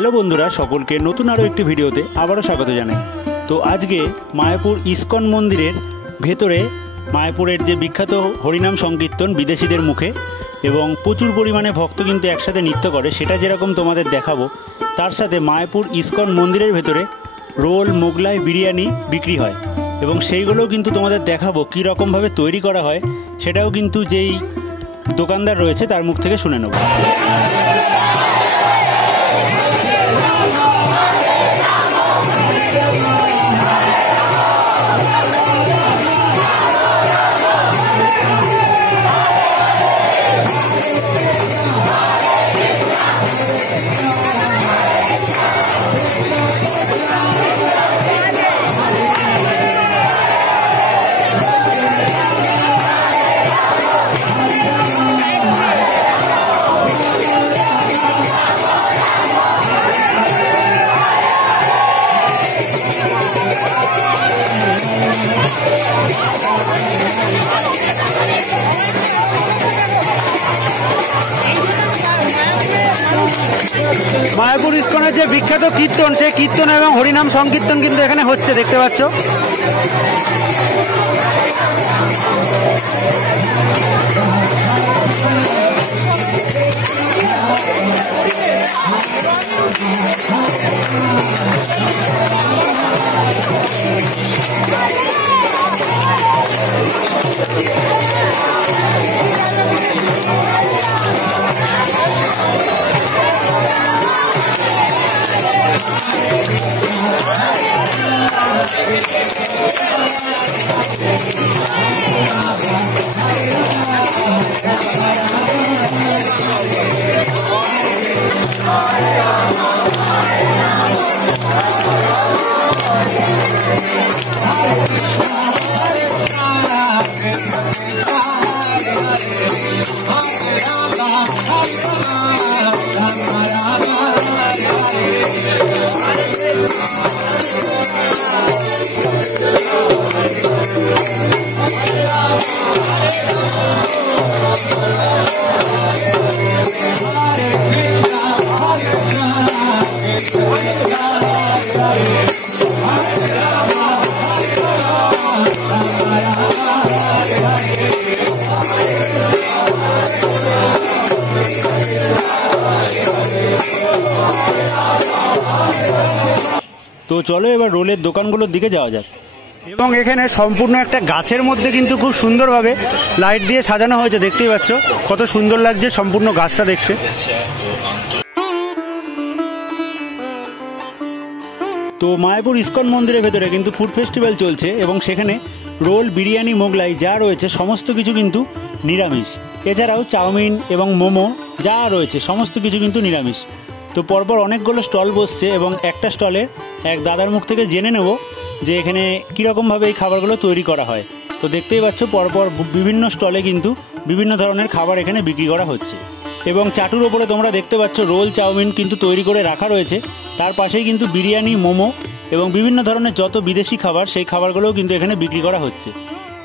Hello বন্ধুরা, সকলকে নতুন আরও একটি ভিডিওতে আবারও স্বাগত জানাই। তো আজকে মায়াপুর ইস্কন মন্দিরের ভেতরে মায়াপুরের যে বিখ্যাত হরিনাম সংকীর্তন বিদেশিদের মুখে এবং প্রচুর পরিমাণে ভক্ত কিন্তু একসাথে নৃত্য করে, সেটা যেরকম তোমাদের দেখাবো, তার সাথে মায়াপুর ইস্কন মন্দিরের ভেতরে রোল, মোগলাই, বিরিয়ানি বিক্রি হয় এবং সেইগুলোও কিন্তু তোমাদের দেখাবো কী রকমভাবে তৈরি করা হয়, সেটাও কিন্তু যেই দোকানদার রয়েছে তার মুখ থেকে শুনে নেব। মায়াপুর ইস্কনের যে বিখ্যাত কীর্তন, সেই কীর্তন এবং হরিনাম সংকীর্তন কিন্তু এখানে হচ্ছে, দেখতে পাচ্ছ। তো চলো এবার রোলের দোকানগুলোর দিকে যাওয়া যাক। এবং এখানে সম্পূর্ণ একটা গাছের মধ্যে কিন্তু খুব সুন্দরভাবে লাইট দিয়ে সাজানো হয়েছে, দেখতেই পাচ্ছ কত সুন্দর লাগছে সম্পূর্ণ গাছটা দেখতে। তো মায়াপুর ইস্কন মন্দিরের ভেতরে কিন্তু ফুড ফেস্টিভ্যাল চলছে এবং সেখানে রোল, বিরিয়ানি, মোগলাই যা রয়েছে সমস্ত কিছু কিন্তু নিরামিষ। এছাড়াও চাউমিন এবং মোমো যা রয়েছে সমস্ত কিছু কিন্তু নিরামিষ। তো পরপর অনেকগুলো স্টল বসছে এবং একটা স্টলে এক দাদার মুখ থেকে জেনে নেব যে এখানে কীরকমভাবে এই খাবারগুলো তৈরি করা হয়। তো দেখতেই পাচ্ছ পরপর বিভিন্ন স্টলে কিন্তু বিভিন্ন ধরনের খাবার এখানে বিক্রি করা হচ্ছে এবং চাটুর ওপরে তোমরা দেখতে পাচ্ছ রোল, চাউমিন কিন্তু তৈরি করে রাখা রয়েছে। তার পাশেই কিন্তু বিরিয়ানি, মোমো এবং বিভিন্ন ধরনের যত বিদেশি খাবার, সেই খাবারগুলোও কিন্তু এখানে বিক্রি করা হচ্ছে।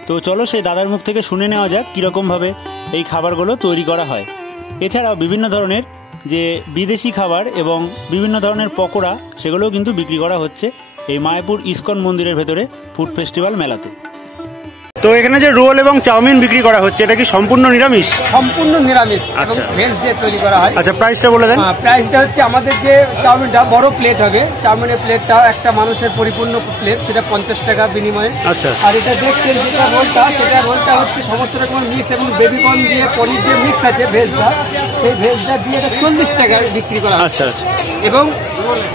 তো চলো সেই দাদার মুখ থেকে শুনে নেওয়া যাক কীরকমভাবে এই খাবারগুলো তৈরি করা হয়। এছাড়াও বিভিন্ন ধরনের যে বিদেশি খাবার এবং বিভিন্ন ধরনের পকোড়া, সেগুলোও কিন্তু বিক্রি করা হচ্ছে এই মায়াপুর ইস্কন মন্দিরের ভেতরে ফুড ফেস্টিভ্যাল মেলাতে। তো এখানে যে রোল এবং চাউমিন বিক্রি করা হচ্ছে, এটা কি সম্পূর্ণ নিরামিষ? সম্পূর্ণ নিরামিষ। আচ্ছা, ভেজ দিয়ে তৈরি করা হয়। আচ্ছা, প্রাইসটা বলে দেন। প্রাইসটা হচ্ছে আমাদের যে চাউমিনটা বড় প্লেট হবে, চাউমিনের প্লেটটা একটা মানুষের পরিপূর্ণ প্লেট, সেটা 50 টাকা বিনিময়ে। আচ্ছা। আর এটা দেখছেন যেটা রোলটা, সেটা রোলটা হচ্ছে সমস্ত রকমের মিক্স এবং বেবিকর্ন দিয়ে, পনির দিয়ে মিক্স আছে ভেজটা, সেই ভেজটা দিয়ে এটা 40 টাকায় বিক্রি করা হয়। আচ্ছা আচ্ছা। এবং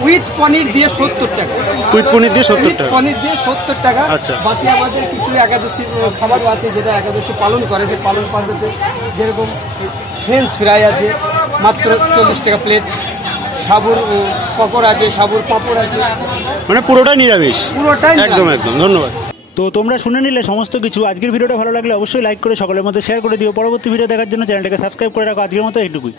উইথ পনির দিয়ে 70 টাকা। উইথ পনির দিয়ে 70 টাকা। পনির দিয়ে 70 টাকা। আচ্ছা। বাকি আমাদের কিছু একাদশী খাবারও আছে যেটা একাদশী পালন করে, যে পালন পদ্ধতিতে যেরকম ফ্রেঞ্চ ফ্রাই আছে মাত্র 40 টাকা প্লেট, সাবুর পকোড়া আছে, সাবুর পাপড় আছে, মানে পুরোটাই নিরামিষ। পুরোটাই একদম একদম। ধন্যবাদ। তো তোমরা শুনে নিলে সমস্ত কিছু। আজকের ভিডিওটা ভালো লাগলে অবশ্যই লাইক করে সকলের মধ্যে শেয়ার করে দিও। পরবর্তী ভিডিও দেখার জন্য চ্যানেলটাকে সাবস্ক্রাইব করে রাখো। আজকের মতো এইটুকুই।